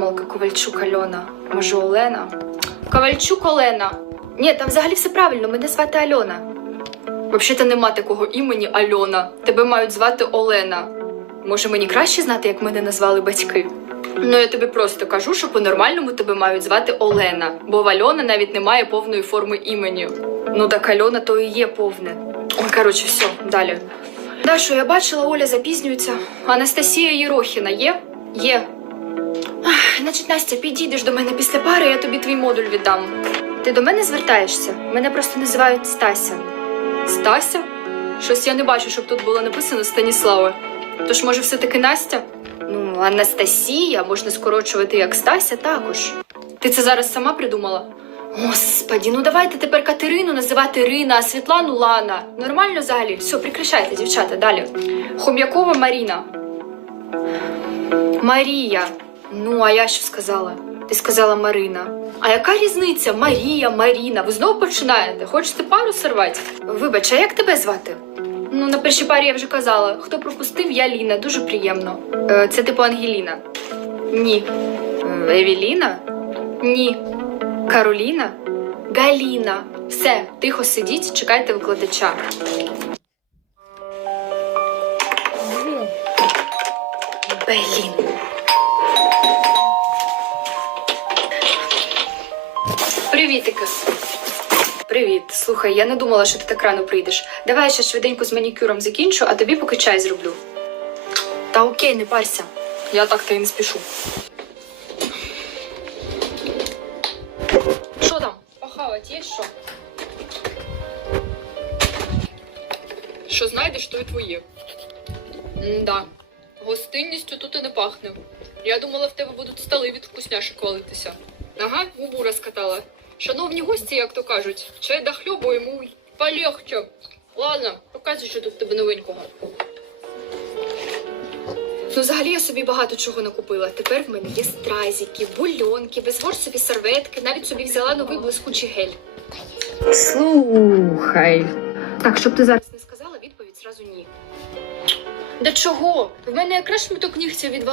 Малка Ковальчук Альона. Може, Олена? Ковальчук Олена. Ні, там взагалі все правильно, мене звати Альона. Взагалі-то нема такого імені Альона. Тебе мають звати Олена. Може, мені краще знати, як мене назвали батьки? Ну, я тобі просто кажу, що по-нормальному тебе мають звати Олена, бо в Альона навіть немає повної форми імені. Ну так Альона то і є повне. Ой, коротше, все, далі. Дашу, я бачила, Оля запізнюється. Анастасія Єрохіна є? Є. Значить, Настя, підійдеш до мене після пари, я тобі твій модуль віддам. Ти до мене звертаєшся? Мене просто називають Стася. Стася? Щось я не бачу, щоб тут було написано Станіслава. Тож, може, все-таки Настя? Ну, Анастасія можна скорочувати як Стася також. Ти це зараз сама придумала? Господі, ну давайте тепер Катерину називати Рина, а Світлану Лана. Нормально взагалі? Все, прикрашайте, дівчата, далі. Хом'якова Маріна. Марія. Ну, а я що сказала? Ти сказала Марина. А яка різниця? Марія, Маріна. Ви знову починаєте? Хочете пару сорвати? Вибач, а як тебе звати? Ну, на першій парі я вже казала. Хто пропустив, я Ліна, дуже приємно. Е, це типу Ангеліна. Ні. Е, Евеліна? Ні. Кароліна? Галіна. Все, тихо сидіть, чекайте викладача. Блін. Привітики. Привіт. Слухай, я не думала, що ти так рано прийдеш. Давай я ще швиденько з манікюром закінчу, а тобі поки чай зроблю. Та окей, не парся. Я так то і не спішу. Що там? Похавать є що? Що знайдеш, то і твоє. Да. Гостинністю тут і не пахне. Я думала, в тебе будуть столи від вкусняшок валитися. Ага, губу розкатала. Шановні гості, як то кажуть, чай до хлібу йому полегче. Ладно, показуй, що тут в тебе новенького. Ну, взагалі я собі багато чого накупила. Тепер в мене є стразики, бульонки, безворсові серветки, навіть собі взяла новий блискучий гель. Слухай. Так, щоб ти зараз не сказала, відповідь зразу ні. Да чого? В мене якраз шматок нігтя відвалився.